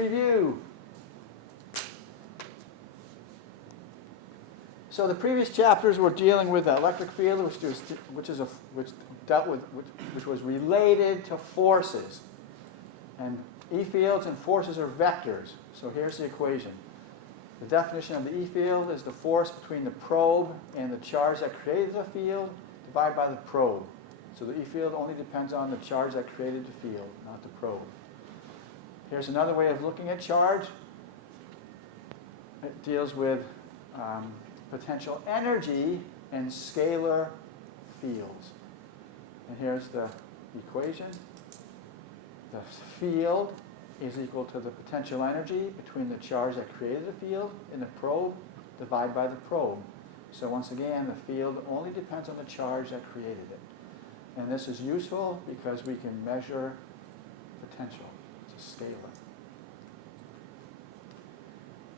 review. So the previous chapters were dealing with the electric field, which was related to forces. And E fields and forces are vectors. So here's the equation. The definition of the E field is the force between the probe and the charge that created the field divided by the probe. So the E field only depends on the charge that created the field, not the probe. Here's another way of looking at charge. It deals with potential energy and scalar fields. And here's the equation. The field is equal to the potential energy between the charge that created the field and the probe divided by the probe. So once again, the field only depends on the charge that created it. And this is useful because we can measure potential. It's a scalar.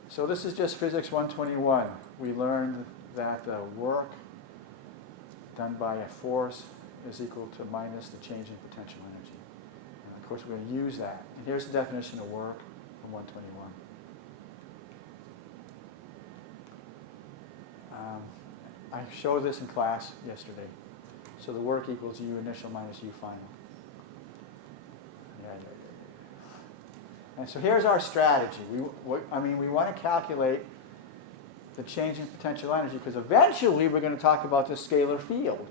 So this is just Physics 121. We learned that the work done by a force is equal to minus the change in potential energy. And of course, we're going to use that. And here's the definition of work from 121. I showed this in class yesterday. So the work equals U initial minus U final. Yeah. And so here's our strategy. We want to calculate the change in potential energy because eventually we're going to talk about the scalar field.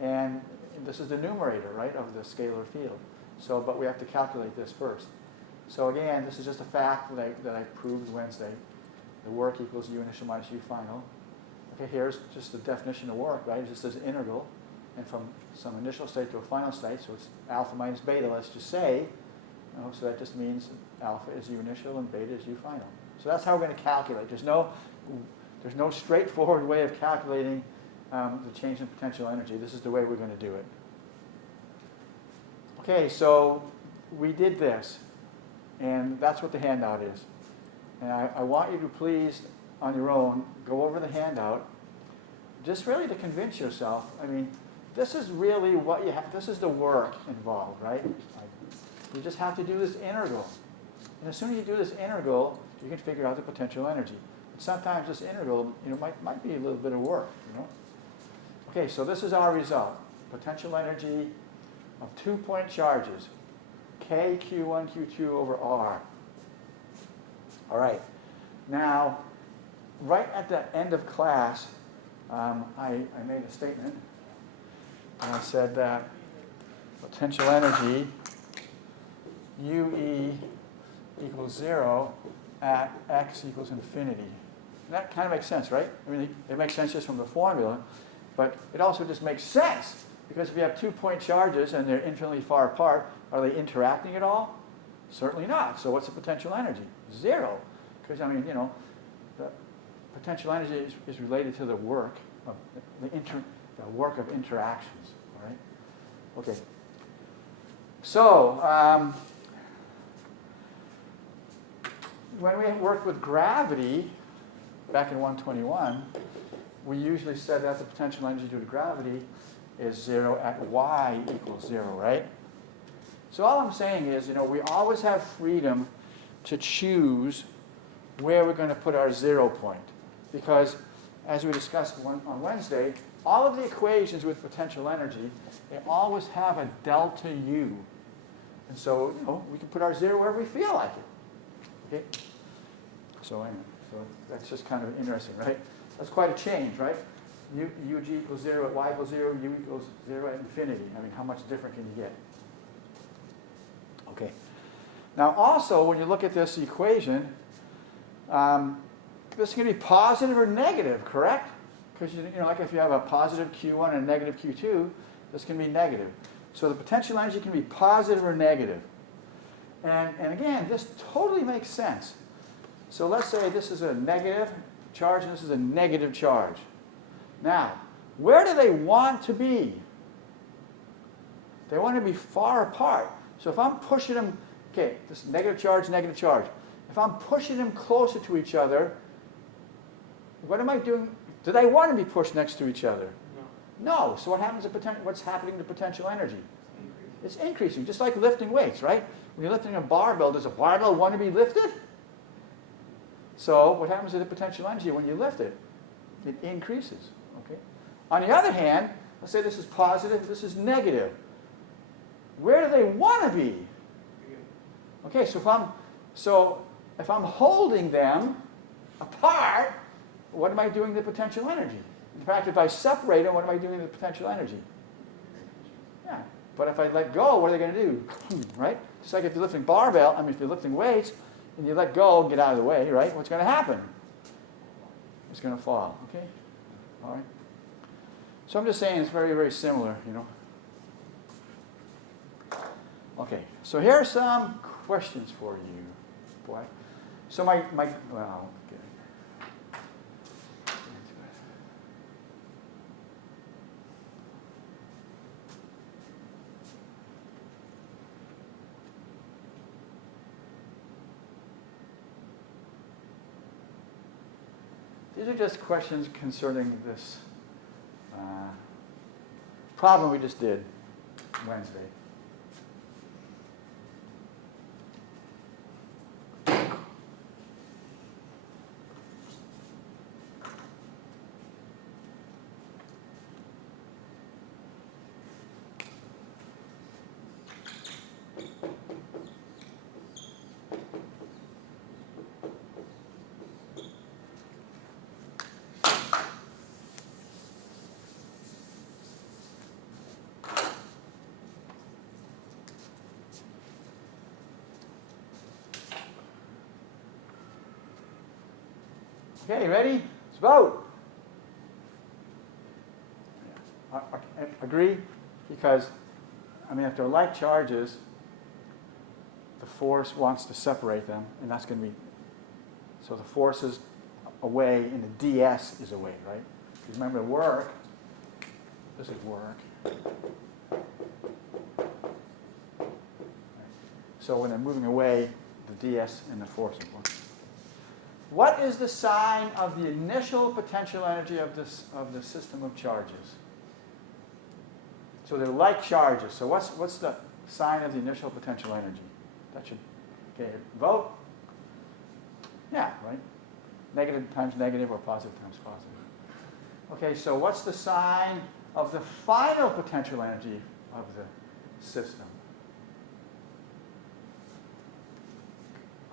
And this is the numerator, right, of the scalar field. So, but we have to calculate this first. So again, this is just a fact that I proved Wednesday. The work equals U initial minus U final. Okay, here's just the definition of work, right? It just says integral. And from some initial state to a final state, so it's alpha minus beta, let's just say. So that just means alpha is U initial and beta is U final. So that's how we're going to calculate. There's no straightforward way of calculating the change in potential energy. This is the way we're going to do it. Okay, so we did this, and that's what the handout is. And I want you to please, on your own, go over the handout, just really to convince yourself. I mean, this is really what you have. This is the work involved, right? You just have to do this integral. And as soon as you do this integral, you can figure out the potential energy. But sometimes this integral, might be a little bit of work, Okay, so this is our result. Potential energy of 2-point charges, K, Q1, Q2 over R. All right. Now, right at the end of class, I made a statement. And I said that potential energy UE equals 0 at x equals infinity. And that kind of makes sense, right? I mean, it makes sense just from the formula, but it also just makes sense because if you have 2-point charges and they're infinitely far apart, are they interacting at all? Certainly not. So what's the potential energy? 0. Because, the potential energy is related to the work of the work of interactions. All right? Okay. So, when we worked with gravity back in 121, we usually said that the potential energy due to gravity is 0 at y equals 0, right? So all I'm saying is, we always have freedom to choose where we're going to put our 0 point. Because, as we discussed on Wednesday, all of the equations with potential energy, they always have a delta U. And so, we can put our 0 wherever we feel like it. Okay? So anyway, that's just kind of interesting, right? That's quite a change, right? UG equals 0 at y equals 0, U equals 0 at infinity. I mean, how much different can you get? Okay. Now also, when you look at this equation, this is going to be positive or negative, correct? Because, like if you have a positive Q1 and a negative Q2, this can be negative. So the potential energy can be positive or negative. And again, this totally makes sense. So let's say this is a negative charge and this is a negative charge. Now, where do they want to be? They want to be far apart. So if I'm pushing them, okay, this negative charge, if I'm pushing them closer to each other, what am I doing? Do they want to be pushed next to each other? No. No. So what happens to what's happening to potential energy? It's increasing, just like lifting weights, right? When you're lifting a barbell, does a barbell want to be lifted? So what happens to the potential energy when you lift it? It increases. Okay? On the other hand, let's say this is positive, this is negative. Where do they want to be? Okay, so if I'm holding them apart, what am I doing to the potential energy? In fact, if I separate them, what am I doing to the potential energy? Yeah. But if I let go, what are they going to do? Right? Just like if you're lifting if you're lifting weights, and you let go and get out of the way, right? What's going to happen? It's going to fall. Okay? All right? So I'm just saying it's very, very similar, you know. Okay, so here are some questions for you, boy. So well, okay. These are just questions concerning this problem we just did Wednesday. Okay, ready? Let's vote. Agree? Because, if they're like charges, the force wants to separate them, and that's going to be, so the force is away and the ds is away, right? Because remember, work, this is work. So when they're moving away, the ds and the force is one. What is the sign of the initial potential energy of the system of charges? So they're like charges. So what's the sign of the initial potential energy? That should, okay, vote. Yeah, right? Negative times negative or positive times positive. Okay, so what's the sign of the final potential energy of the system?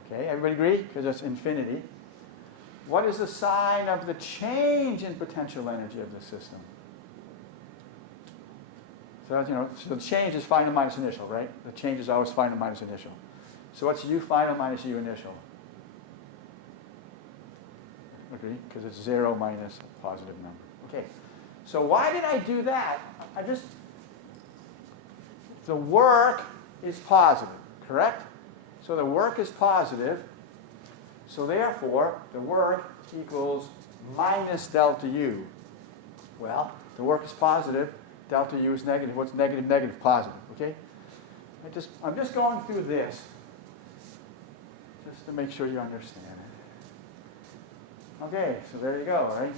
Okay, everybody agree? Because it's infinity. What is the sign of the change in potential energy of the system? So, so the change is final minus initial, right? The change is always final minus initial. So what's U final minus U initial? Agree? Because it's 0 minus a positive number. Okay. So why did I do that? The work is positive, correct? So the work is positive. So therefore, the work equals minus delta U. Well, the work is positive, delta U is negative. What's negative, negative, positive, okay? I'm just going through this just to make sure you understand it. Okay, so there you go, right?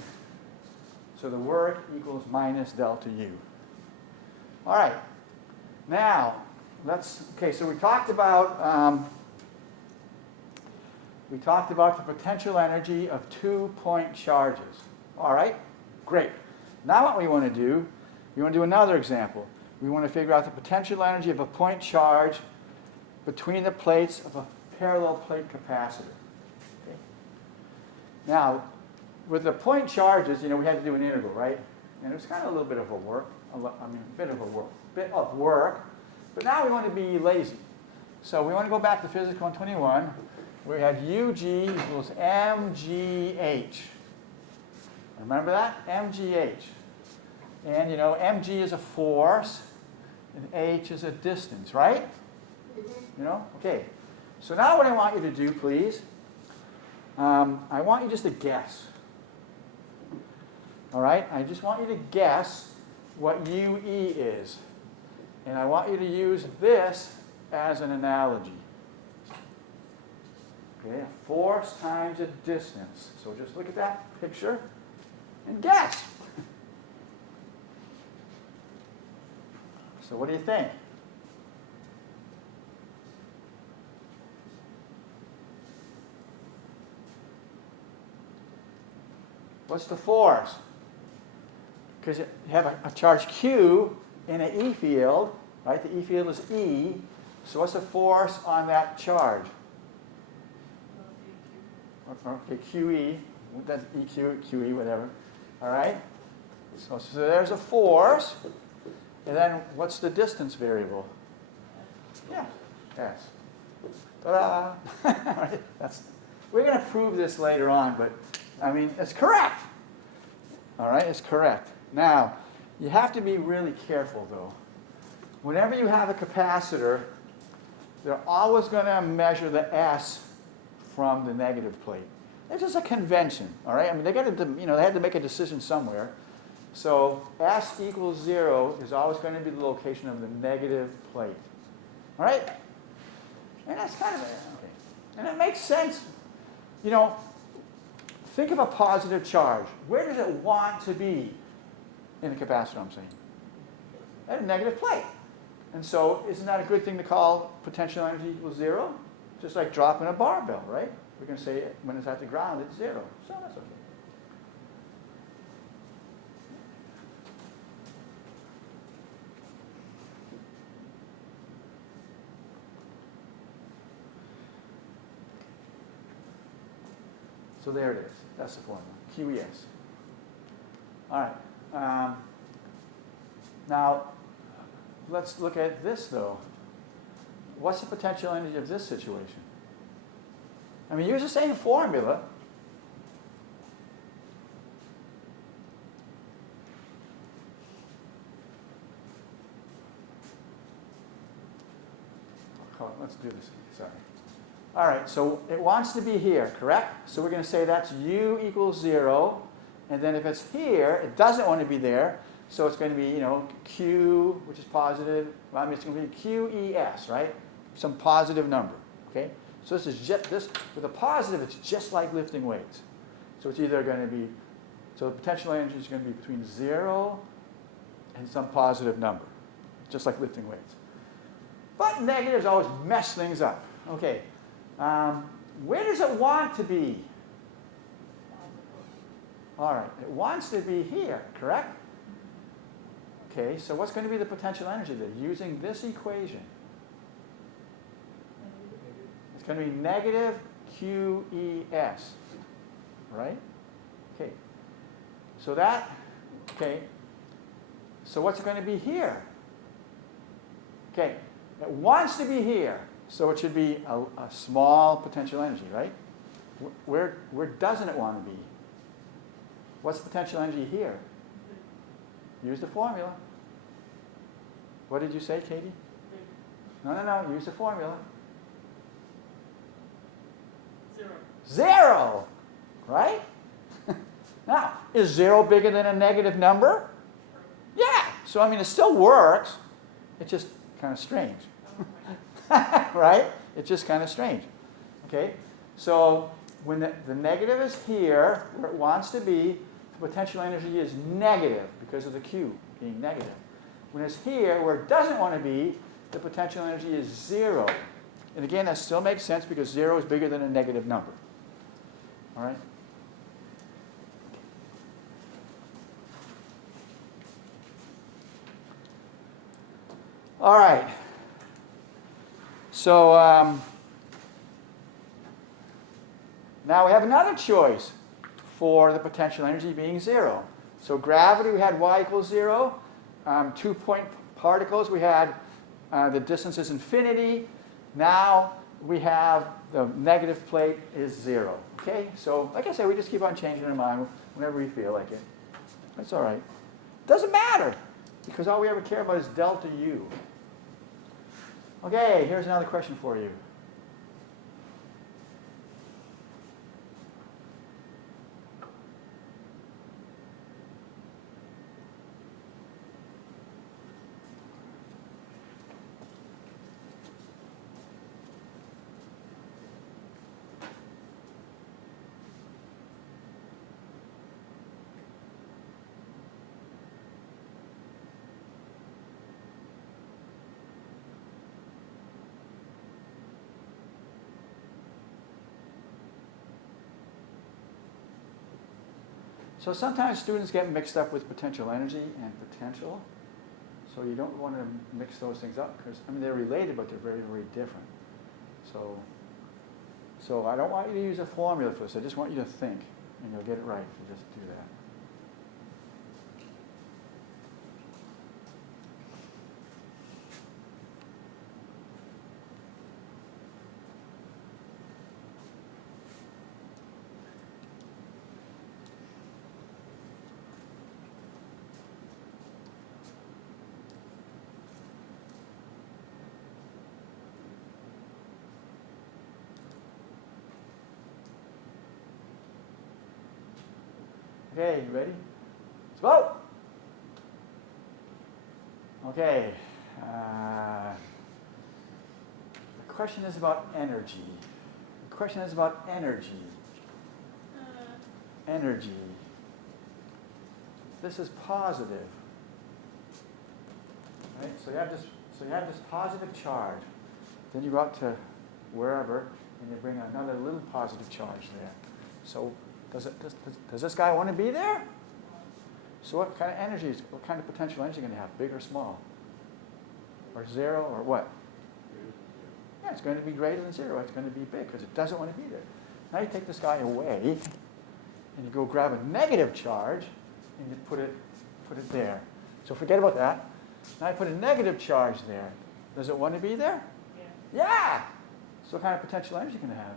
So the work equals minus delta U. All right, now, so we talked about the potential energy of 2-point charges. All right, great. Now what we want to do, another example. We want to figure out the potential energy of a point charge between the plates of a parallel plate capacitor. Okay. Now, with the point charges, we had to do an integral, right? And it was kind of a little bit of work. But now we want to be lazy. So we want to go back to Physics 121. We had UG equals mgh. Remember that? mgh. And mg is a force, and h is a distance, right? Okay. So now what I want you to do, please, I want you just to guess. All right? I just want you to guess what UE is. And I want you to use this as an analogy. Okay, a force times a distance. So just look at that picture and guess. So what do you think? What's the force? Because you have a charge Q in an E field, right? The E field is E. So what's the force on that charge? Okay, QE. That's EQ, QE, whatever. All right? So there's a force. And then what's the distance variable? Yeah, yes. Ta-da! Right? We're going to prove this later on, but I mean, it's correct. All right, it's correct. Now, you have to be really careful, though. Whenever you have a capacitor, they're always going to measure the S from the negative plate. It's just a convention, all right? I mean, they had to make a decision somewhere. So S equals 0 is always going to be the location of the negative plate, all right? And that's kind of okay. And it makes sense. You know, think of a positive charge. Where does it want to be in the capacitor, I'm saying? At a negative plate. And so isn't that a good thing to call potential energy equals 0? Just like dropping a barbell, right? We're going to say when it's at the ground, it's 0. So that's okay. So there it is. That's the formula, QES. All right. Now, let's look at this, though. What's the potential energy of this situation? I mean, use the same formula. Let's do this. Sorry. All right, so it wants to be here, correct? So we're going to say that's U equals 0. And then if it's here, it doesn't want to be there. So it's going to be, you know, Q, which is positive. Well, I mean, it's going to be QES, right? Some positive number, okay? So this is just, with a positive, it's just like lifting weights. So it's either going to be, so the potential energy is going to be between 0 and some positive number, just like lifting weights. But negatives always mess things up. Okay. Where does it want to be? All right, it wants to be here, correct? Okay, so what's going to be the potential energy there? Using this equation. It's going to be negative QES, right? Okay, so so what's it going to be here? Okay, it wants to be here. So it should be a small potential energy, right? Where doesn't it want to be? What's the potential energy here? Use the formula. What did you say, Katie? No. Use the formula. 0. 0, right? Now, is 0 bigger than a negative number? Yeah. So, I mean, it still works. It's just kind of strange. Right? It's just kind of strange. Okay? So when the negative is here, where it wants to be, the potential energy is negative because of the Q being negative. When it's here, where it doesn't want to be, the potential energy is 0. And again, that still makes sense because 0 is bigger than a negative number. All right? All right. So now we have another choice for the potential energy being 0. So gravity, we had y equals 0. 2-point particles, we had the distance is infinity. Now we have the negative plate is 0. Okay? So like I said, we just keep on changing our mind whenever we feel like it. That's all right. Doesn't matter because all we ever care about is delta U. Okay, here's another question for you. So sometimes students get mixed up with potential energy and potential. So you don't want to mix those things up because, I mean, they're related, but they're very, very different. So I don't want you to use a formula for this. I just want you to think, and you'll get it right if you just do that. Okay, you ready? Let's vote. Okay. The question is about energy. The question is about energy. Energy. This is positive. Right? So you have this positive charge. Then you go up to wherever, and you bring another little positive charge there. So does this guy want to be there? So what kind of energy what kind of potential energy is going to have? Big or small? Or zero or what? Yeah, it's going to be greater than zero. It's going to be big because it doesn't want to be there. Now you take this guy away and you go grab a negative charge and you put it there. So forget about that. Now I put a negative charge there. Does it want to be there? Yeah. Yeah! So what kind of potential energy can it have?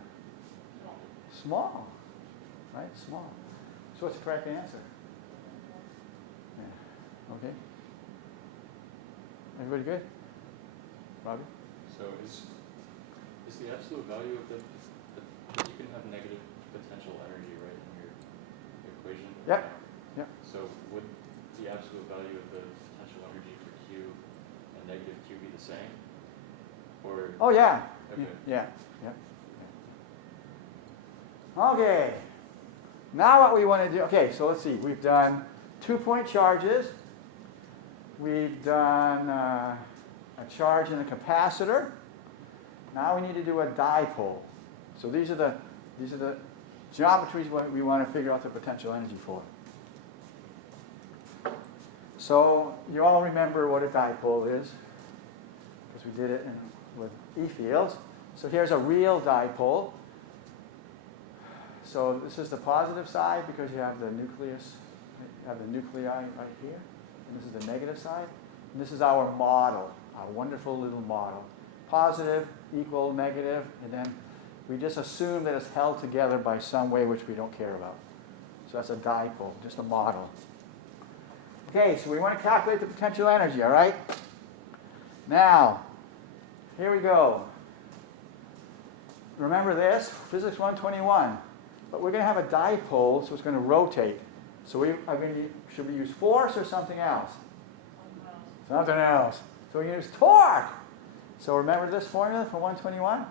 Small. Right? Small. So what's the correct answer? Yeah. Okay. Everybody good? Robbie? So is the absolute value of the you can have negative potential energy, right, in your equation? Yep. Yep. So would the absolute value of the potential energy for Q and negative Q be the same? Or Oh yeah. okay. Yeah. Yeah. Okay. Now what we want to do, okay, so let's see. We've done 2-point charges. We've done a charge in a capacitor. Now we need to do a dipole. So these are the geometries we want to figure out the potential energy for. So you all remember what a dipole is because we did it with E fields. So here's a real dipole. So this is the positive side because you have the nucleus, you have the nuclei right here. And this is the negative side. And this is our model, our wonderful little model. Positive equal negative, and then we just assume that it's held together by some way which we don't care about. So that's a dipole, just a model. Okay, so we want to calculate the potential energy, all right? Now, here we go. Remember this, Physics 121. But we're going to have a dipole, so it's going to rotate. So should we use force or something else? Something else. So we use torque. So remember this formula for 121?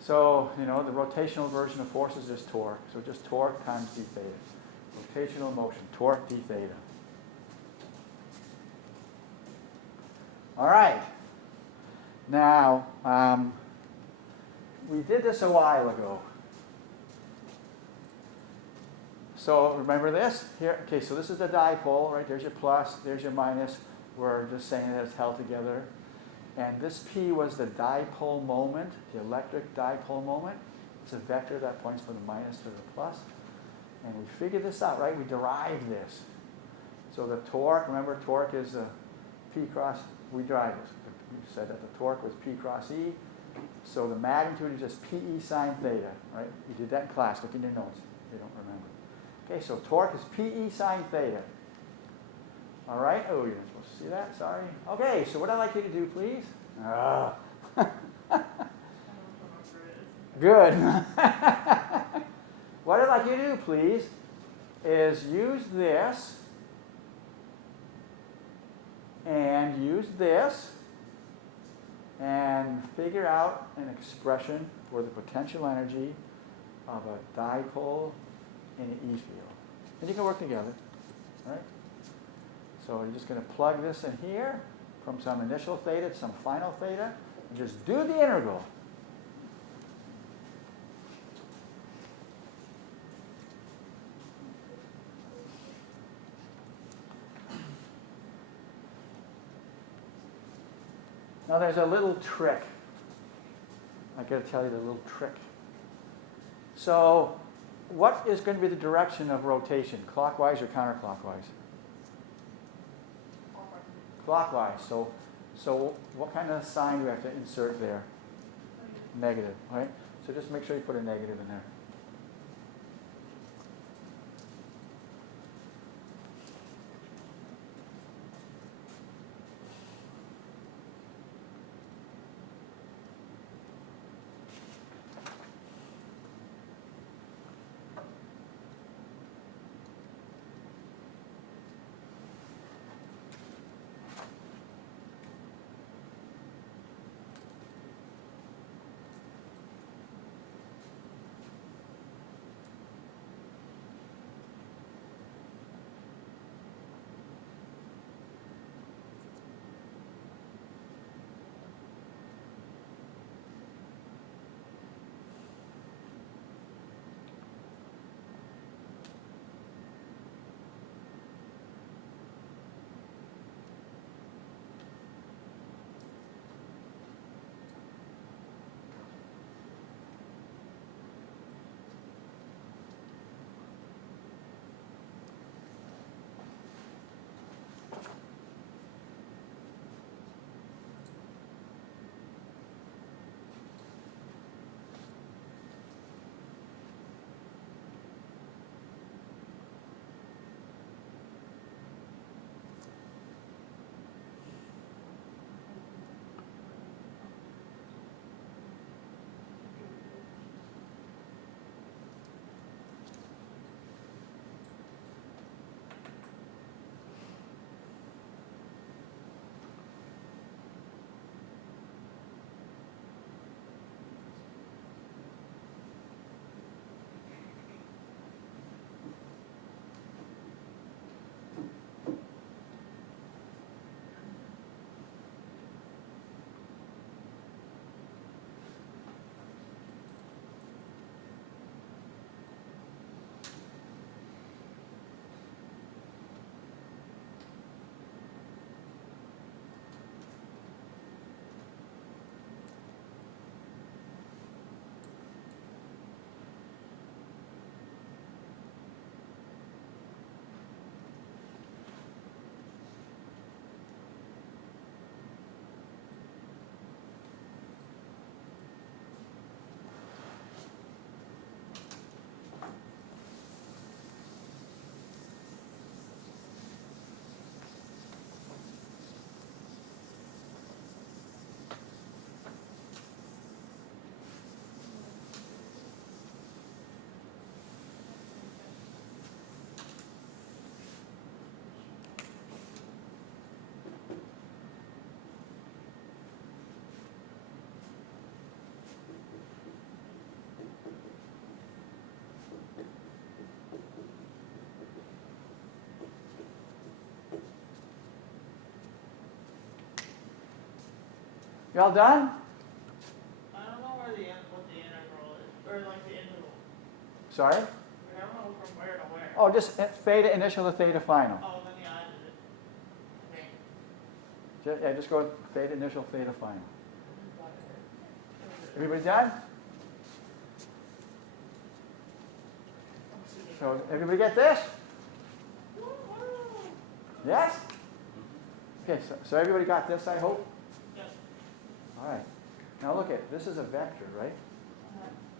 So, the rotational version of force is just torque. So just torque times d theta. Rotational motion, torque d theta. All right. Now, we did this a while ago. So remember this? Here, okay, so this is the dipole, right? There's your plus, there's your minus. We're just saying that it's held together. And this P was the dipole moment, the electric dipole moment. It's a vector that points from the minus to the plus. And we figured this out, right? We derived this. So the torque, remember torque is P cross, we derived this. We said that the torque was P cross E. So the magnitude is just PE sine theta, right? You did that in class. Look in your notes if you don't remember. Okay, so torque is PE sine theta. All right. Oh, you're not supposed to see that. Sorry. Okay, so what I'd like you to do, please. Good. What I'd like you to do, please, is use this and use this and figure out an expression for the potential energy of a dipole in an E field. And you can work together, right? So you're just going to plug this in here from some initial theta to some final theta, and just do the integral. Now there's a little trick. I got to tell you the little trick. So, what is going to be the direction of rotation, clockwise or counterclockwise? Clockwise. So what kind of sign do we have to insert there? Negative, right? So just make sure you put a negative in there. You all done? I don't know where what the integral is, or like the interval. Sorry? I don't know from where to where. Oh, just theta initial to theta final. Oh, then yeah, I did it. Okay. Yeah, just go theta initial, theta final. Everybody done? So everybody get this? Yes? Okay, so everybody got this, I hope? Yes. All right. Now look at, this is a vector, right?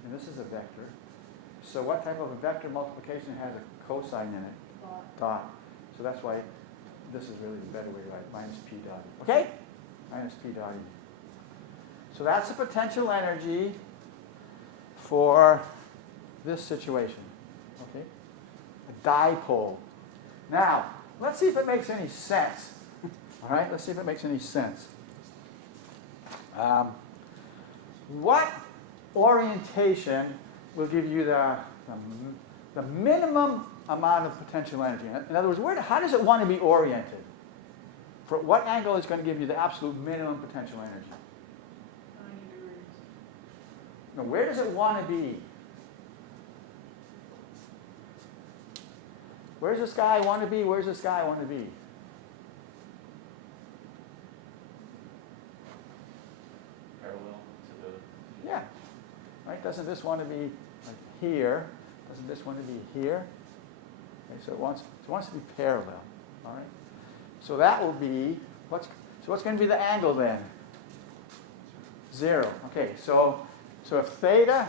And this is a vector. So what type of a vector multiplication has a cosine in it? Dot. So that's why this is really the better way to write, minus p dot e. Okay? Minus p dot e. So that's the potential energy for this situation. Okay? A dipole. Now, let's see if it makes any sense. All right? Let's see if it makes any sense. What orientation will give you the minimum amount of potential energy? In other words, how does it want to be oriented? For what angle is going to give you the absolute minimum potential energy? 90 degrees. Now, where does it want to be? Where's this guy want to be? Where's this guy want to be? Doesn't this want to be like here? Doesn't this want to be here? Okay, so it wants to be parallel. All right. So that will be what's going to be the angle then? 0. Okay. So if theta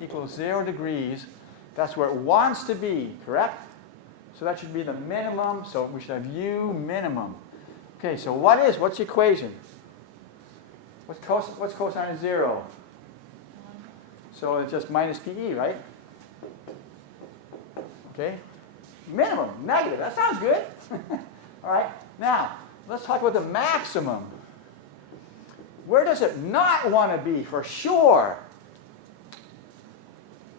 equals 0 degrees, that's where it wants to be, correct? So that should be the minimum. So we should have u minimum. Okay. So what's the equation? What's cosine of 0? So it's just minus PE, right? Okay. Minimum, negative. That sounds good. All right. Now, let's talk about the maximum. Where does it not want to be for sure?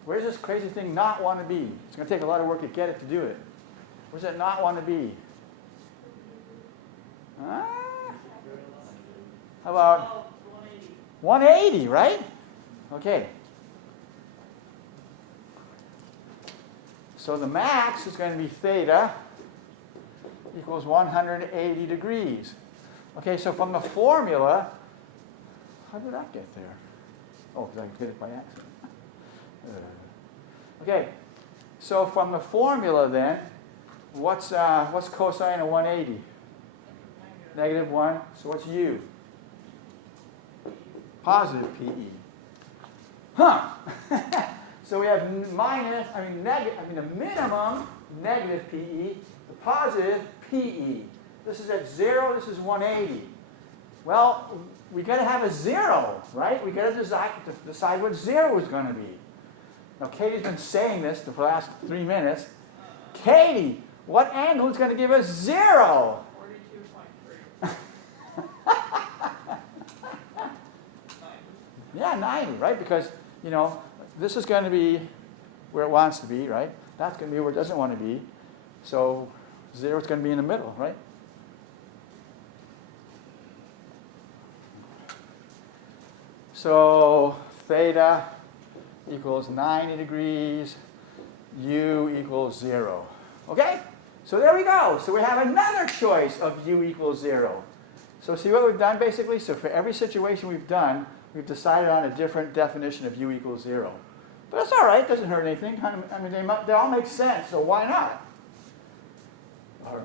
Where does this crazy thing not want to be? It's going to take a lot of work to get it to do it. Where does it not want to be? How about 180, right? Okay. So the max is going to be theta equals 180 degrees. Okay, so from the formula, how did that get there? Oh, because I did it by accident. Okay, so from the formula then, what's cosine of 180? Negative 1. So what's u? Positive PE. Huh. So we have the minimum negative PE, the positive PE. This is at 0, this is 180. Well, we got to have a 0, right? We got to decide what 0 is going to be. Now, Katie's been saying this for the last 3 minutes. Katie, what angle is going to give us 0? 42.3. Yeah, 90, right? Because, this is going to be where it wants to be, right? That's going to be where it doesn't want to be. So 0 is going to be in the middle, right? So theta equals 90 degrees, u equals 0. Okay? So there we go. So we have another choice of u equals 0. So see what we've done basically? So for every situation we've done, we've decided on a different definition of u equals 0. But that's all right. It doesn't hurt anything. I mean, they all make sense, so why not?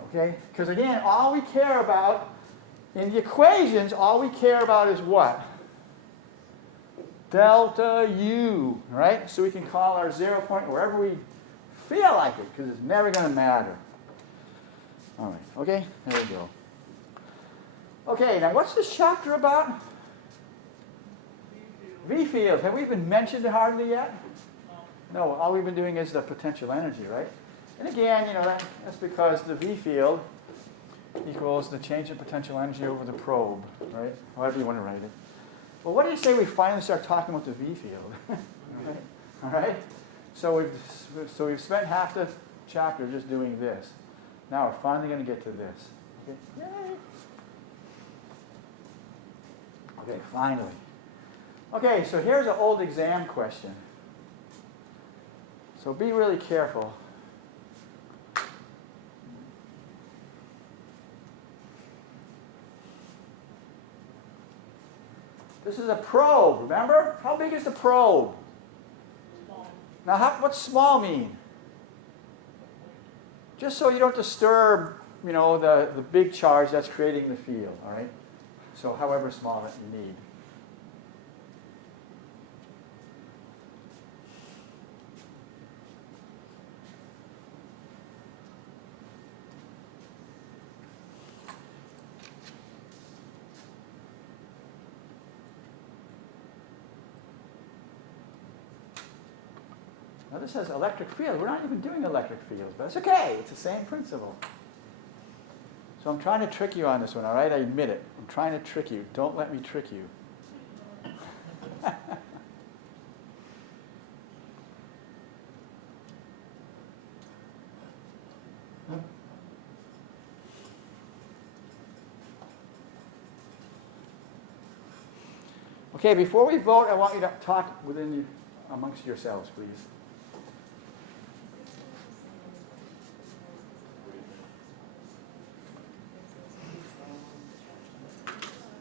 Okay? Because again, all we care about in the equations, all we care about is what? Delta U, right? So we can call our 0 point wherever we feel like it, because it's never going to matter. All right, okay? There we go. Okay, now what's this chapter about? V field. Have we even mentioned it hardly yet? No, all we've been doing is the potential energy, right? And again, that's because the V field equals the change in potential energy over the probe, right? However you want to write it. Well, what do you say we finally start talking about the V field? All right? So we've spent half the chapter just doing this. Now we're finally going to get to this. Okay? Yay! Okay, finally. Okay, so here's an old exam question. So be really careful. This is a probe, remember? How big is the probe? Small. Now, what's small mean? Just so you don't disturb, the big charge that's creating the field, all right? So however small that you need. Now this says electric field. We're not even doing electric fields, but it's okay. It's the same principle. So I'm trying to trick you on this one, all right? I admit it. I'm trying to trick you. Don't let me trick you. Okay, before we vote, I want you to talk amongst yourselves, please.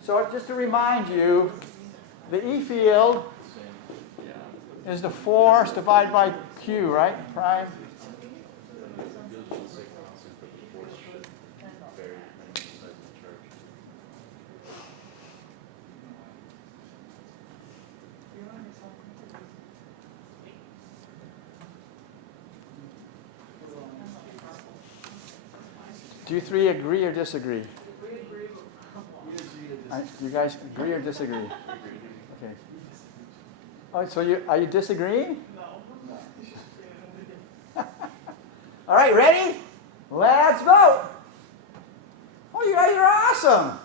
So just to remind you, the E field is the force divided by Q, right? Prime. The field should stay constant, but the force should vary depending on the size of the charge. Do you three agree or disagree? You guys agree or disagree? Okay. Oh, so are you disagreeing? No. All right, ready? Let's vote. Oh, you guys are awesome.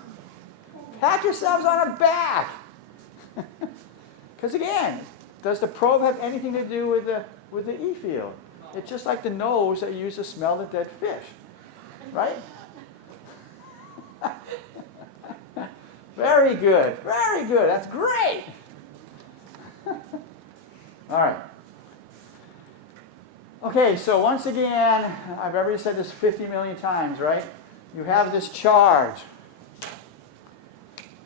Pat yourselves on the back. Because again, does the probe have anything to do with the E field? It's just like the nose that you use to smell the dead fish, right? Very good, very good. That's great. All right. Okay, so once again, I've already said this 50 million times, right? You have this charge.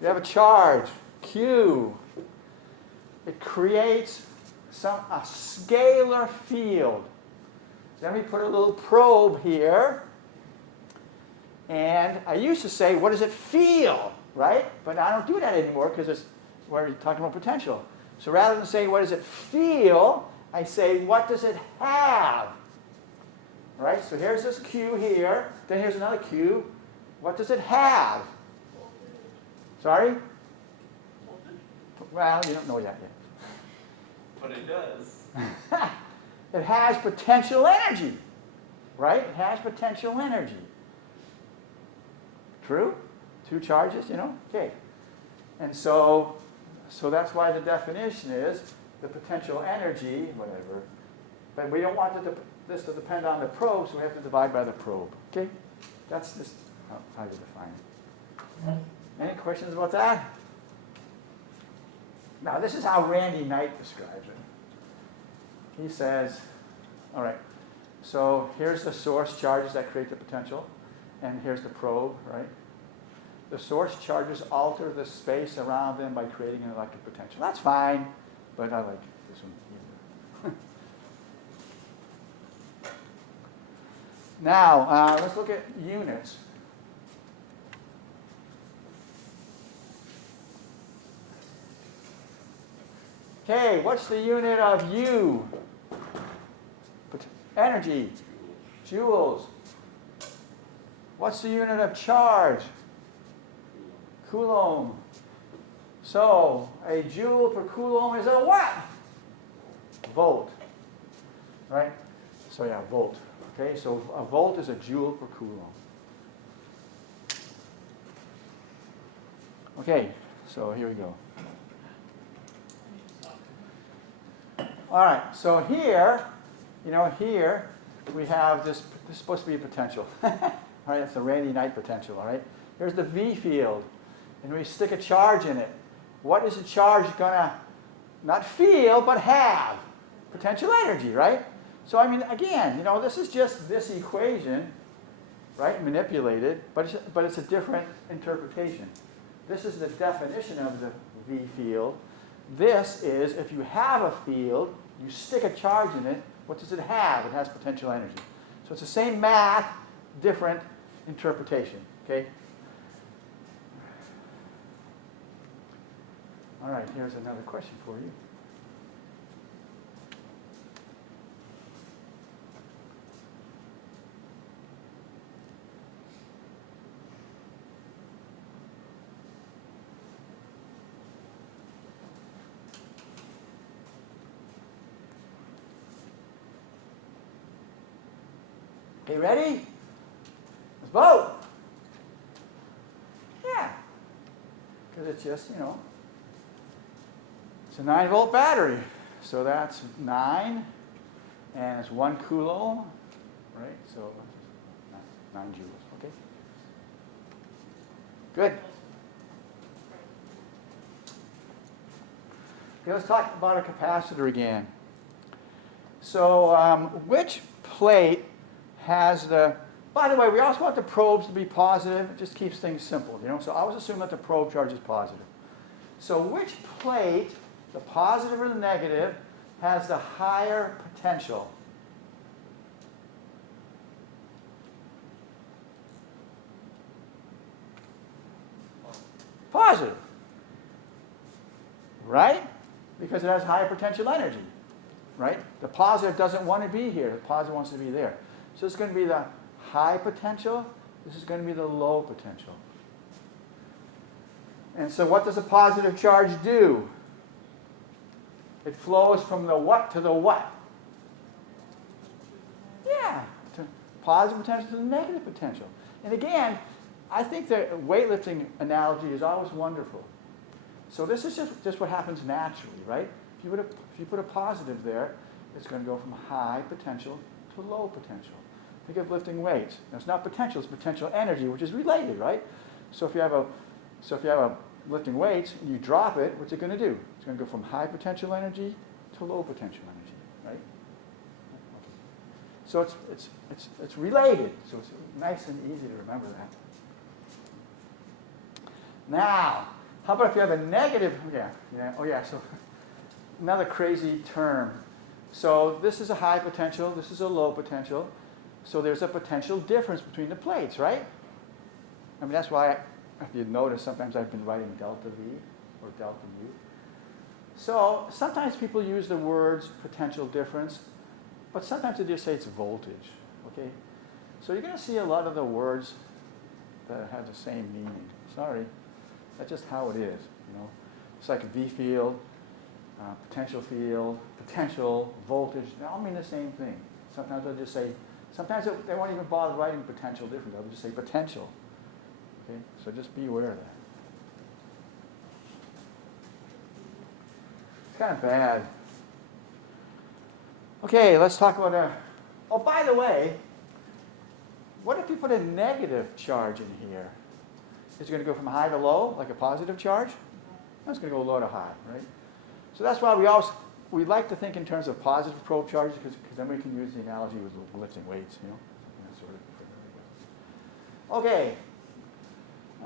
You have a charge, Q. It creates a scalar field. Then we put a little probe here. And I used to say, what does it feel, right? But I don't do that anymore because we're talking about potential. So rather than say, what does it feel, I say, what does it have? Right? So here's this Q here. Then here's another Q. What does it have? Sorry? Well, you don't know that yet. But it does. It has potential energy. Right? It has potential energy. True? Two charges, Okay. And so that's why the definition is the potential energy, whatever. But we don't want this to depend on the probe, so we have to divide by the probe. Okay? That's just how you define it. Any questions about that? Now, this is how Randy Knight describes it. He says, all right, so here's the source charges that create the potential, and here's the probe, right? The source charges alter the space around them by creating an electric potential. That's fine, but I like this one easier. Now, let's look at units. Okay, what's the unit of U? Energy. Joules. What's the unit of charge? Coulomb. So, a joule per coulomb is a what? Volt. Right? So yeah, volt. Okay, so a volt is a joule per coulomb. Okay, so here we go. All right, so here, here we have this is supposed to be a potential. All right, that's the Randy Knight potential, all right? Here's the V field, and we stick a charge in it. What is the charge going to not feel, but have? Potential energy, right? So, I mean, again, this is just this equation, right, manipulated, but it's a different interpretation. This is the definition of the V field. This is, if you have a field, you stick a charge in it, what does it have? It has potential energy. So it's the same math, different interpretation, okay? All right, here's another question for you. Okay, ready? Let's vote. Yeah. Because it's just, it's a 9-volt battery. So that's 9, and it's 1 coulomb, right? So 9 joules, okay? Good. Okay, let's talk about a capacitor again. So which plate has the, by the way, we also want the probes to be positive. It just keeps things simple, So I always assume that the probe charge is positive. So which plate, the positive or the negative, has the higher potential? Positive. Right? Because it has higher potential energy. Right? The positive doesn't want to be here. The positive wants to be there. So it's going to be the high potential. This is going to be the low potential. And so what does a positive charge do? It flows from the what to the what? Yeah. To positive potential to the negative potential. And again, I think the weightlifting analogy is always wonderful. So this is just what happens naturally, right? If you put a positive there, it's going to go from high potential to low potential. Think of lifting weights. Now, it's not potential, it's potential energy, which is related, right? So if you have a lifting weights and you drop it, what's it going to do? It's going to go from high potential energy to low potential energy, right? So it's related. So it's nice and easy to remember that. Now, how about if you have a negative? So another crazy term. So this is a high potential. This is a low potential. So there's a potential difference between the plates, right? I mean, that's why, if you notice, sometimes I've been writing delta V or delta U. So sometimes people use the words potential difference, but sometimes they just say it's voltage, okay? So you're going to see a lot of the words that have the same meaning. Sorry, that's just how it is, you know? It's like a V field, potential field, potential, voltage, they all mean the same thing. Sometimes they'll just say, sometimes they won't even bother writing potential difference, they'll just say potential. Okay, so just be aware of that. It's kind of bad. Okay, let's talk about oh, by the way, what if you put a negative charge in here? Is it going to go from high to low, like a positive charge? No, it's going to go low to high, right? So that's why we like to think in terms of positive probe charges, because then we can use the analogy with lifting weights, you know, sort of. Okay.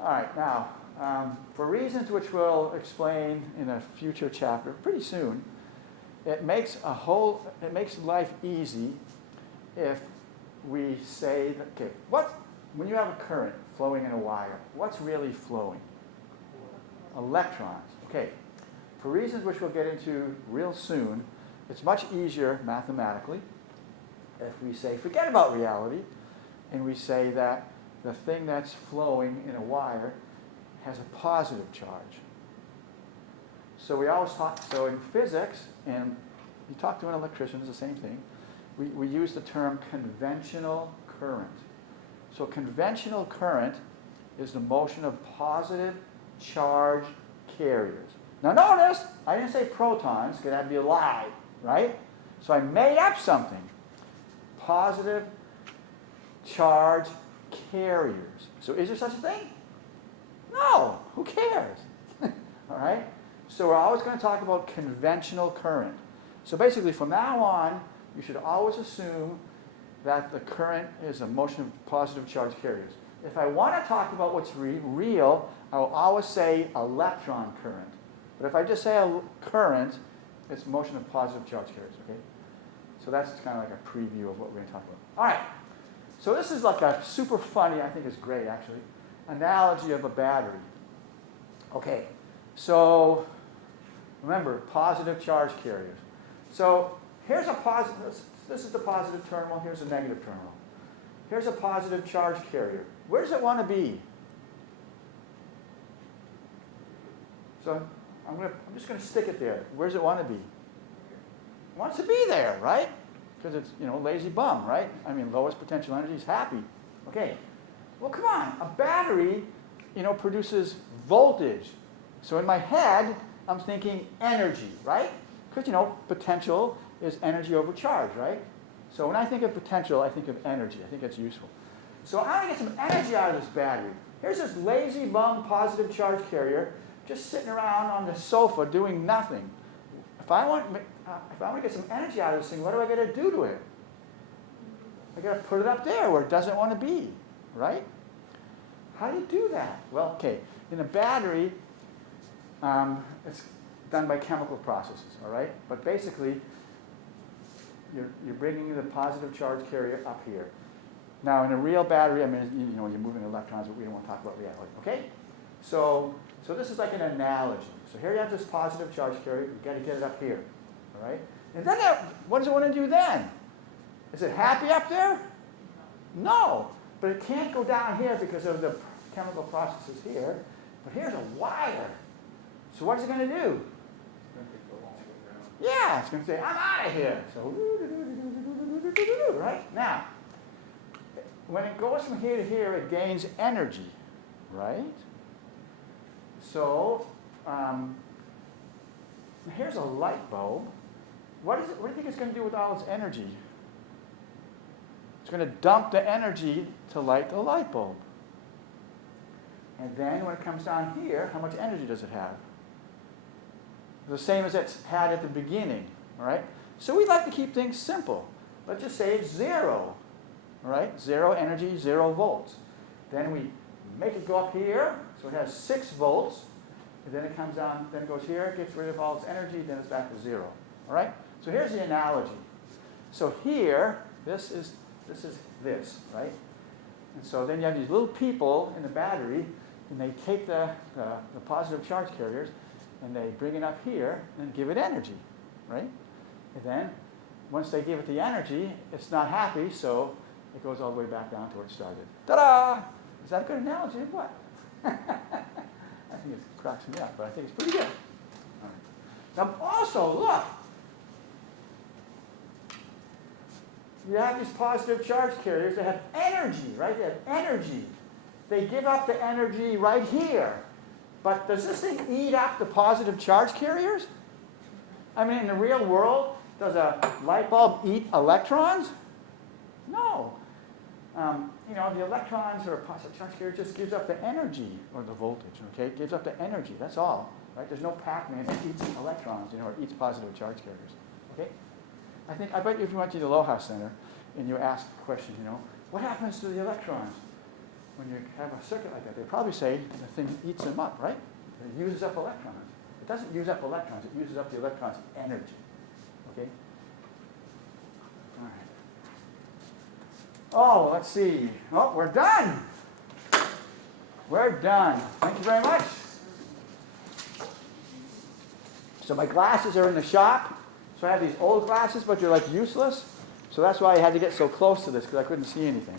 All right. Now, for reasons which we'll explain in a future chapter, pretty soon, it makes life easy if we say that, okay, when you have a current flowing in a wire, what's really flowing? Electrons. Okay. For reasons which we'll get into real soon, it's much easier mathematically if we say, forget about reality, and we say that the thing that's flowing in a wire has a positive charge. So we always talk, so in physics, and you talk to an electrician, it's the same thing, we use the term conventional current. So conventional current is the motion of positive charge carriers. Now notice, I didn't say protons, because that'd be a lie, right? So I made up something. Positive charge carriers. So is there such a thing? No, who cares? All right? So we're always going to talk about conventional current. So basically from now on, you should always assume that the current is a motion of positive charge carriers. If I want to talk about what's real, I'll always say electron current. But if I just say a current, it's motion of positive charge carriers, okay? So that's kind of like a preview of what we're going to talk about. All right. So this is like a super funny, I think it's great actually, analogy of a battery. Okay. So remember, positive charge carriers. So here's a positive, this is the positive terminal, here's a negative terminal. Here's a positive charge carrier. Where does it want to be? So I'm just going to stick it there. Where does it want to be? It wants to be there, right? Because it's, lazy bum, right? I mean, lowest potential energy is happy. Okay. Well, come on. A battery, produces voltage. So in my head, I'm thinking energy, right? Because, potential is energy over charge, right? So when I think of potential, I think of energy. I think that's useful. So I want to get some energy out of this battery. Here's this lazy bum positive charge carrier just sitting around on the sofa doing nothing. If I want to get some energy out of this thing, what do I got to do to it? I got to put it up there where it doesn't want to be, right? How do you do that? Well, okay, in a battery, that's done by chemical processes, all right? But basically, you're bringing the positive charge carrier up here. Now, in a real battery, I mean, you know, you're moving electrons, but we don't want to talk about reality, okay? So this is like an analogy. So here you have this positive charge carrier. You've got to get it up here, all right? And then what does it want to do then? Is it happy up there? No, but it can't go down here because of the chemical processes here. But here's a wire. So what is it going to do? It's gonna take the long way around. Yeah, it's going to say, I'm out of here. So, right? Now, when it goes from here to here, it gains energy, right? So, here's a light bulb. What do you think it's going to do with all its energy? It's going to dump the energy to light the light bulb. And then when it comes down here, how much energy does it have? The same as it's had at the beginning, all right? So we like to keep things simple. Let's just say it's 0, all right? 0 energy, 0 volts. Then we make it go up here, so it has 6 volts. And then it comes down, then it goes here, gets rid of all its energy, then it's back to 0, all right? So here's the analogy. So here, this is this, right? And so then you have these little people in the battery, and they take the positive charge carriers, and they bring it up here and give it energy, right? And then, once they give it the energy, it's not happy, so it goes all the way back down to where it started. Ta-da! Is that a good analogy or what? I think it cracks me up, but I think it's pretty good. All right. Now also, look! You have these positive charge carriers that have energy, right? They have energy. They give up the energy right here. But does this thing eat up the positive charge carriers? I mean, in the real world, does a light bulb eat electrons? No. You know, the electrons or a positive charge carrier just gives up the energy, or the voltage, okay? It gives up the energy, that's all, right? There's no Pac-Man that eats electrons, you know, or eats positive charge carriers, okay? I bet you if you went to the Aloha Center and you asked the question, you know, what happens to the electrons when you have a circuit like that? They'd probably say the thing eats them up, right? It uses up electrons. It doesn't use up electrons, it uses up the electrons' energy. Okay? All right. Oh, let's see. Oh, we're done. We're done. Thank you very much. So my glasses are in the shop. So I have these old glasses, but they're like useless. So that's why I had to get so close to this, because I couldn't see anything.